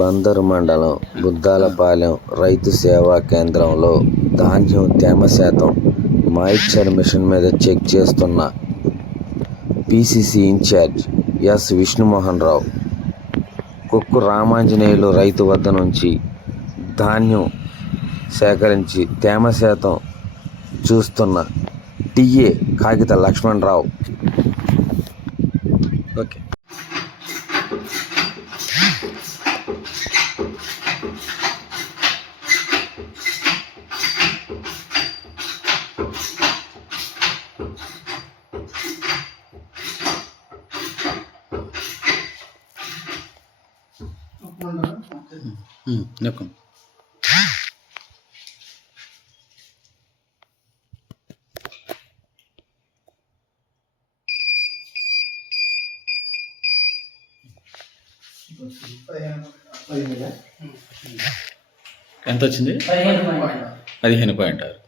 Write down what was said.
బందరు మండలం బుద్దాలపాలెం రైతు సేవా కేంద్రంలో ధాన్యం తేమ శాతం మాయిశ్చర్ మిషన్ మీద చెక్ చేస్తున్న పిసిసి ఇన్ఛార్జ్ ఎస్ విష్ణుమోహన్ రావు, కుక్కు రామాంజనేయులు రైతు వద్ద నుంచి ధాన్యం సేకరించి తేమ శాతం చూస్తున్న టిఏ కాగిత లక్ష్మణరావు. ఓకే. నెక్కం ఎంత వచ్చింది? 15.6.